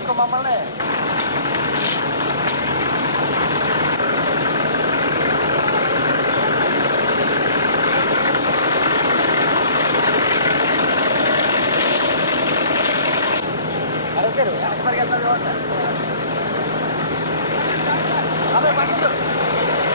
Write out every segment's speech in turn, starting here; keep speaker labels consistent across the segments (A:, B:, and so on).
A: చూసుకో మమ్మల్ని అదే పట్టుకుంటారు
B: వెనక్కి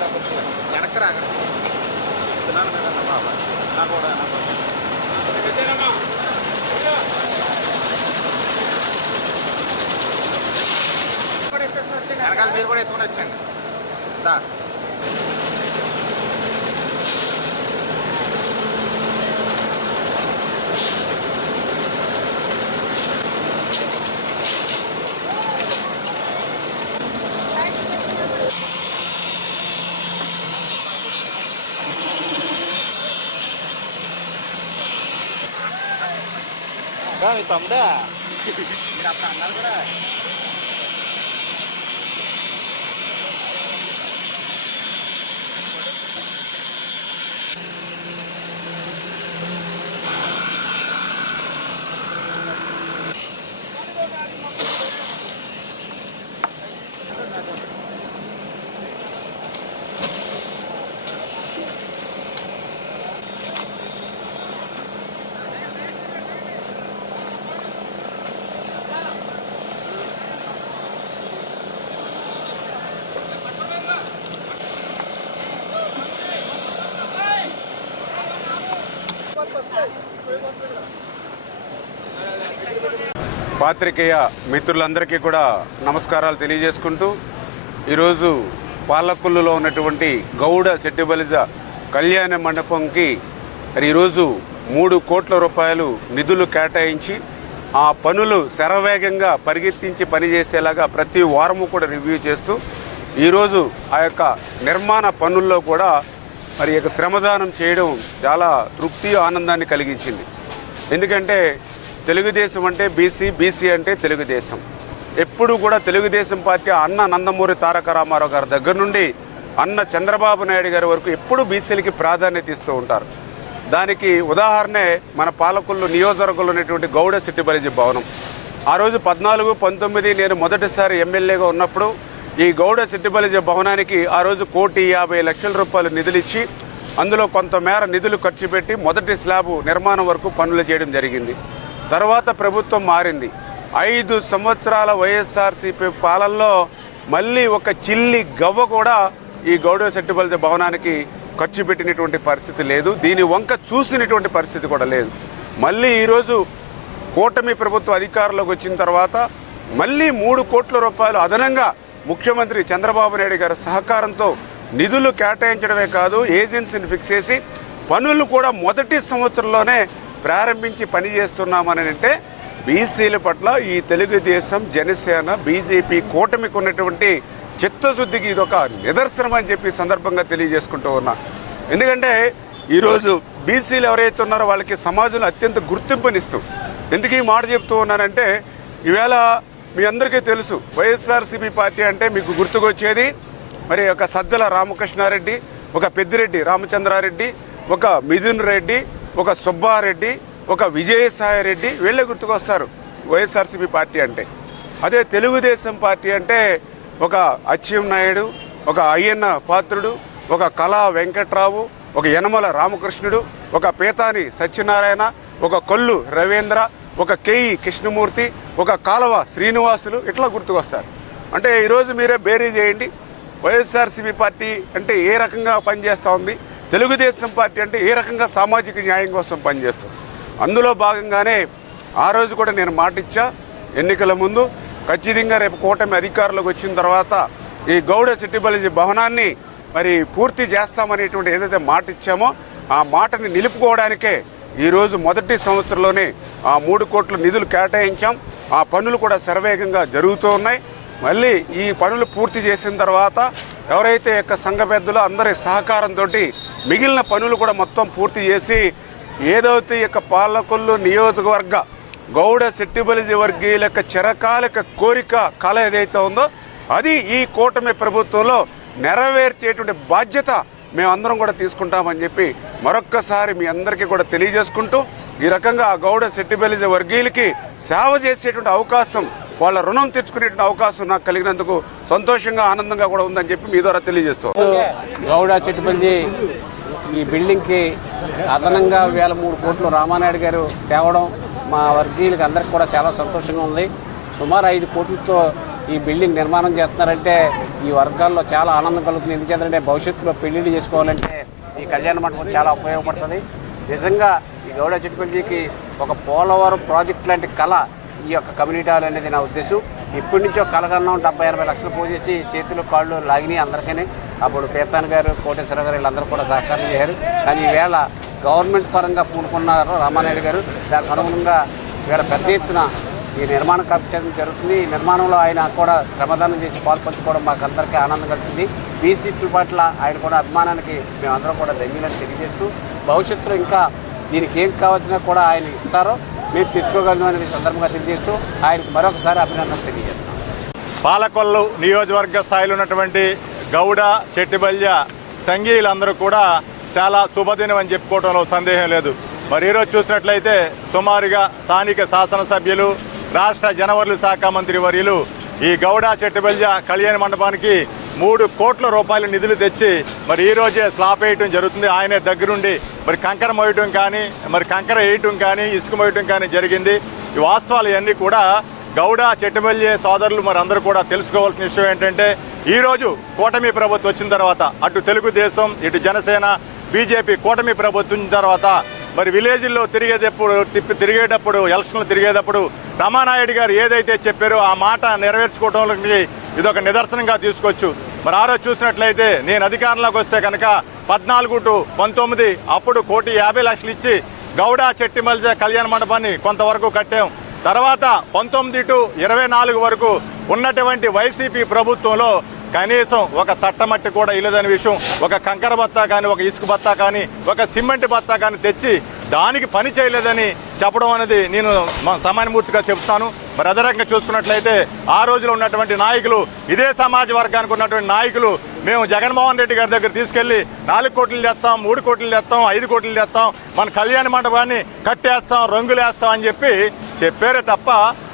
B: రాక తిన్నాను కదన్నా బాబా నా కూడా నా కూడా. వెనకాల మీరు కూడా ఎత్తుకుని వచ్చండి దా
A: ก็ไม่
B: ต่อมเด้อมีดับสั่งนั้นก็ได้
C: పాత్రికేయ మిత్రులందరికీ కూడా నమస్కారాలు తెలియజేసుకుంటూ ఈరోజు పాలకొల్లులో ఉన్నటువంటి గౌడ సెట్టిబలిజ కళ్యాణ మండపంకి మరి ఈరోజు మూడు కోట్ల రూపాయలు నిధులు కేటాయించి ఆ పనులు శరవేగంగా పరిగెత్తించి పనిచేసేలాగా ప్రతి వారము కూడా రివ్యూ చేస్తూ ఈరోజు ఆ యొక్క నిర్మాణ పనుల్లో కూడా మరి యొక్క శ్రమదానం చేయడం చాలా తృప్తి ఆనందాన్ని కలిగించింది. ఎందుకంటే తెలుగుదేశం అంటే బీసీ బీసీ అంటే తెలుగుదేశం. ఎప్పుడు కూడా తెలుగుదేశం పార్టీ అన్న నందమూరి తారక రామారావు గారి దగ్గర నుండి అన్న చంద్రబాబు నాయుడు గారి వరకు ఎప్పుడు బీసీలకి ప్రాధాన్యత ఇస్తూ ఉంటారు. దానికి ఉదాహరణే మన పాలకుల్లో నియోజకవర్గంలో ఉన్నటువంటి గౌడ సిట్టిబలిజీ భవనం. ఆ రోజు పద్నాలుగు పంతొమ్మిది నేను మొదటిసారి ఎమ్మెల్యేగా ఉన్నప్పుడు ఈ గౌడ సిట్టిబలిజీ భవనానికి ఆ రోజు కోటి యాభై లక్షల రూపాయలు నిధులు ఇచ్చి అందులో కొంతమేర నిధులు ఖర్చు పెట్టి మొదటి స్లాబు నిర్మాణం వరకు పనులు చేయడం జరిగింది. తర్వాత ప్రభుత్వం మారింది. ఐదు సంవత్సరాల వైఎస్ఆర్సీపీ పాలనలో మళ్ళీ ఒక చిల్లి గవ్వ కూడా ఈ గౌడ సెట్టిబలిజ భవనానికి ఖర్చు పెట్టినటువంటి పరిస్థితి లేదు. దీని వంక చూసినటువంటి పరిస్థితి కూడా లేదు. మళ్ళీ ఈరోజు కూటమి ప్రభుత్వం అధికారంలోకి వచ్చిన తర్వాత మళ్ళీ మూడు కోట్ల రూపాయలు అదనంగా ముఖ్యమంత్రి చంద్రబాబు నాయుడు గారి సహకారంతో నిధులు కేటాయించడమే కాదు ఏజెన్సీని ఫిక్స్ చేసి పనులు కూడా మొదటి సంవత్సరంలోనే ప్రారంభించి పనిచేస్తున్నామని అంటే బీసీల పట్ల ఈ తెలుగుదేశం జనసేన బీజేపీ కూటమికి ఉన్నటువంటి చిత్తశుద్ధికి ఇది ఒక నిదర్శనం అని చెప్పి సందర్భంగా తెలియజేసుకుంటూ ఉన్నా. ఎందుకంటే ఈరోజు బీసీలు ఎవరైతే ఉన్నారో వాళ్ళకి సమాజంలో అత్యంత గుర్తింపునిస్తూ. ఎందుకు ఈ మాట చెప్తూ ఉన్నానంటే ఈవేళ మీ అందరికీ తెలుసు వైఎస్ఆర్సీపీ పార్టీ అంటే మీకు గుర్తుకొచ్చేది మరి ఒక సజ్జల రామకృష్ణారెడ్డి ఒక పెద్దిరెడ్డి రామచంద్రారెడ్డి ఒక మిథున్ రెడ్డి ఒక సుబ్బారెడ్డి ఒక విజయసాయి రెడ్డి వీళ్ళే గుర్తుకొస్తారు. వైఎస్ఆర్సీపీ పార్టీ అంటే. అదే తెలుగుదేశం పార్టీ అంటే ఒక అచ్చెం నాయుడు ఒక అయ్యన్న పాత్రుడు ఒక కళా వెంకట్రావు ఒక యనమల రామకృష్ణుడు ఒక పేతాని సత్యనారాయణ ఒక కొల్లు రవీంద్ర ఒక కేఈ కృష్ణమూర్తి ఒక కాలవ శ్రీనివాసులు ఇట్లా గుర్తుకొస్తారు. అంటే ఈరోజు మీరే బేరీ చేయండి. వైఎస్ఆర్సీపీ పార్టీ అంటే ఏ రకంగా పనిచేస్తూ ఉంది? తెలుగుదేశం పార్టీ అంటే ఏ రకంగా సామాజిక న్యాయం కోసం పనిచేస్తుంది? అందులో భాగంగానే ఆ రోజు కూడా నేను మాటిచ్చా ఎన్నికల ముందు. ఖచ్చితంగా రేపు కూటమి అధికారులకు వచ్చిన తర్వాత ఈ గౌడ సిట్టిబలిజీ భవనాన్ని మరి పూర్తి చేస్తామనేటువంటి ఏదైతే మాట ఇచ్చామో ఆ మాటని నిలుపుకోవడానికే ఈరోజు మొదటి సంవత్సరంలోనే ఆ మూడు కోట్ల నిధులు కేటాయించాం. ఆ పనులు కూడా శరవేగంగా జరుగుతూ ఉన్నాయి. మళ్ళీ ఈ పనులు పూర్తి చేసిన తర్వాత ఎవరైతే యొక్క సంఘ పెద్దలు అందరి సహకారంతో మిగిలిన పనులు కూడా మొత్తం పూర్తి చేసి ఏదైతే ఈ యొక్క పాలకొల్లు నియోజకవర్గ గౌడ సెట్టిబలిజి వర్గీయుల యొక్క చిరకాలిక కోరిక కళ ఏదైతే ఉందో అది ఈ కూటమి ప్రభుత్వంలో నెరవేర్చేటువంటి బాధ్యత మేమందరం కూడా తీసుకుంటామని చెప్పి మరొక్కసారి మీ అందరికీ కూడా తెలియజేసుకుంటూ ఈ రకంగా ఆ గౌడ సెట్టిబలిజ వర్గీయులకి సేవ చేసేటువంటి అవకాశం వాళ్ళ రుణం తెచ్చుకునేటువంటి అవకాశం నాకు కలిగినందుకు సంతోషంగా ఆనందంగా కూడా ఉందని చెప్పి మీ ద్వారా తెలియజేస్తూ
D: గౌడ చెట్టుపల్లి ఈ బిల్డింగ్కి అదనంగా వేల మూడు కోట్లు రామానాయుడు గారు తేవడం మా వర్గీయులకి అందరికి కూడా చాలా సంతోషంగా ఉంది. సుమారు ఐదు కోట్లతో ఈ బిల్డింగ్ నిర్మాణం చేస్తున్నారంటే ఈ వర్గాల్లో చాలా ఆనందం కలుగుతుంది. ఎందుకంటే భవిష్యత్తులో పెళ్ళిళ్ళు చేసుకోవాలంటే ఈ కళ్యాణ మండపం చాలా ఉపయోగపడుతుంది. నిజంగా ఈ గౌడ చెట్టుపల్లికి ఒక పోలవరం ప్రాజెక్ట్ లాంటి కళ ఈ యొక్క కమ్యూనిటీ హాల్ అనేది నా ఉద్దేశం. ఇప్పటి నుంచో కలగన్నాం డెబ్బై ఎనభై లక్షలు పోసేసి చేతులు కాళ్ళు లాగినాయి అందరికీ అప్పుడు పేతాన్ గారు కోటేశ్వర గారు వీళ్ళందరూ కూడా సహకారం చేశారు. కానీ ఈవేళ గవర్నమెంట్ పరంగా పూనుకున్నారు రామానాయుడు గారు. దానికి అనుగుణంగా ఈవేళ పెద్ద ఎత్తున ఈ నిర్మాణ కార్యక్రమం జరుగుతుంది. ఈ నిర్మాణంలో ఆయన కూడా శ్రమదానం చేసి పాల్పంచుకోవడం మాకు అందరికీ ఆనందం కలిసింది. బీసీల పట్ల ఆయన కూడా అభిమానానికి మేమందరం కూడా ధన్యులను తెలియజేస్తూ భవిష్యత్తులో ఇంకా దీనికి ఏం కావాల్సినా కూడా ఆయన ఇస్తారో మేము తెచ్చుకోగలను అనేది సందర్భంగా తెలియజేస్తూ ఆయనకు మరొకసారి అభినందనలు తెలియజేస్తున్నాం.
E: పాలకొల్లు నియోజకవర్గ స్థాయిలో ఉన్నటువంటి గౌడ చెట్టిబల్య సంఘీయులందరూ కూడా చాలా శుభదినం అని చెప్పుకోవడంలో సందేహం లేదు. మరి ఈరోజు చూసినట్లయితే సుమారుగా స్థానిక శాసనసభ్యులు రాష్ట్ర జనవరుల శాఖ మంత్రి వర్యులు ఈ గౌడ చెట్టుబల్య కళ్యాణ మండపానికి మూడు కోట్ల రూపాయల నిధులు తెచ్చి మరి ఈరోజే స్లాబ్ వేయటం జరుగుతుంది. ఆయనే దగ్గరుండి మరి కంకర మోయటం కానీ మరి కంకర వేయటం కానీ ఇసుక మోయటం కానీ జరిగింది. ఈ వాస్తవాలు ఇవన్నీ కూడా గౌడ చెట్టుమల్లి సోదరులు మరి అందరూ కూడా తెలుసుకోవాల్సిన విషయం ఏంటంటే ఈరోజు కూటమి ప్రభుత్వం వచ్చిన తర్వాత అటు తెలుగుదేశం ఇటు జనసేన బీజేపీ కూటమి ప్రభుత్వం వచ్చిన తర్వాత మరి విలేజ్ల్లో తిరిగేటప్పుడు తిప్పి తిరిగేటప్పుడు ఎలక్షన్లు తిరిగేటప్పుడు రమానాయుడు గారు ఏదైతే చెప్పారో ఆ మాట నెరవేర్చుకోవడానికి ఇది ఒక నిదర్శనంగా తీసుకోవచ్చు. మరి ఆ రోజు చూసినట్లయితే నేను అధికారంలోకి వస్తే కనుక పద్నాలుగు టు పంతొమ్మిది అప్పుడు కోటి యాభై లక్షలు ఇచ్చి గౌడ చెట్టిమల్జ కళ్యాణ మండపాన్ని కొంతవరకు కట్టాం. తర్వాత పంతొమ్మిది టు ఇరవై నాలుగు వరకు ఉన్నటువంటి వైసీపీ ప్రభుత్వంలో కనీసం ఒక తట్టమట్టి కూడా ఇల్లదని విషయం ఒక కంకర బత్తా కానీ ఒక ఇసుక బత్తా కానీ ఒక సిమెంట్ బత్తా కానీ తెచ్చి దానికి పని చేయలేదని చెప్పడం అనేది నేను మ- చెప్తాను మరి అదే రకంగా చూసుకున్నట్లయితే ఆ రోజులో ఉన్నటువంటి నాయకులు ఇదే సమాజ వర్గానికి ఉన్నటువంటి నాయకులు మేము జగన్మోహన్ రెడ్డి గారి దగ్గర తీసుకెళ్ళి నాలుగు కోట్లు తెస్తాం మూడు కోట్లు తెస్తాం ఐదు కోట్లు తెస్తాం మన కళ్యాణ మండపాన్ని కట్టేస్తాం రంగులేస్తాం అని చెప్పి చెప్పారే తప్ప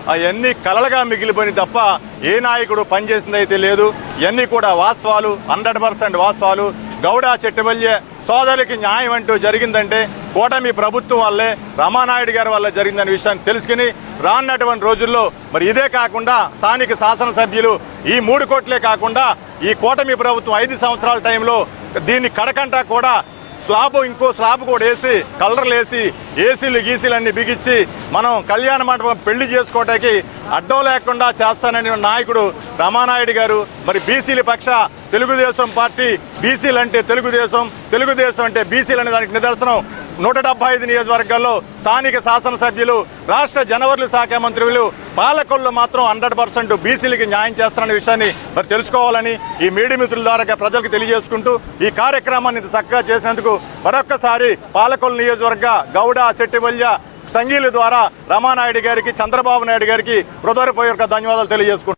E: అవన్నీ కలలుగా మిగిలిపోయినాయి తప్ప ఏ నాయకుడు పనిచేసింది అయితే లేదు. ఇవన్నీ కూడా వాస్తవాలు హండ్రెడ్ పర్సెంట్ వాస్తవాలు. గౌడ చెట్టుమల్యే సోదరులకి న్యాయం అంటూ జరిగిందంటే కూటమి ప్రభుత్వం వల్లే రమానాయుడు గారి వల్ల జరిగిందనే విషయాన్ని తెలుసుకుని రానున్నటువంటి రోజుల్లో మరి ఇదే కాకుండా స్థానిక శాసనసభ్యులు ఈ మూడు కోట్లే కాకుండా ఈ కూటమి ప్రభుత్వం ఐదు సంవత్సరాల టైంలో దీన్ని కడకంటా కూడా స్లాబ్ ఇంకో స్లాబ్ కూడా వేసి కలర్లు వేసి ఏసీలు గీసీలు అన్ని బిగించి మనం కళ్యాణ మండపం పెళ్ళి చేసుకోవటానికి అడ్డం లేకుండా చేస్తానని నాయకుడు రమానాయుడు గారు మరి బీసీల పక్ష తెలుగుదేశం పార్టీ బీసీలు అంటే తెలుగుదేశం తెలుగుదేశం అంటే బీసీలు అనే దానికి నిదర్శనం. నూట డెబ్బై ఐదు నియోజకవర్గాల్లో స్థానిక శాసనసభ్యులు రాష్ట్ర జనవరులు శాఖ మంత్రులు పాలకొల్లు మాత్రం హండ్రెడ్ పర్సెంట్ బీసీలకి న్యాయం చేస్తారనే విషయాన్ని మరి తెలుసుకోవాలని ఈ మీడియా మిత్రుల ద్వారా ప్రజలకు తెలియజేసుకుంటూ ఈ కార్యక్రమాన్ని చక్కగా చేసినందుకు మరొక్కసారి పాలకొల్లు నియోజకవర్గ గౌడ శెట్టివల్య సంఘీల ద్వారా రమానాయుడు గారికి చంద్రబాబు నాయుడు గారికి హృదయపూర్వక ధన్యవాదాలు తెలియజేసుకుంటున్నాను.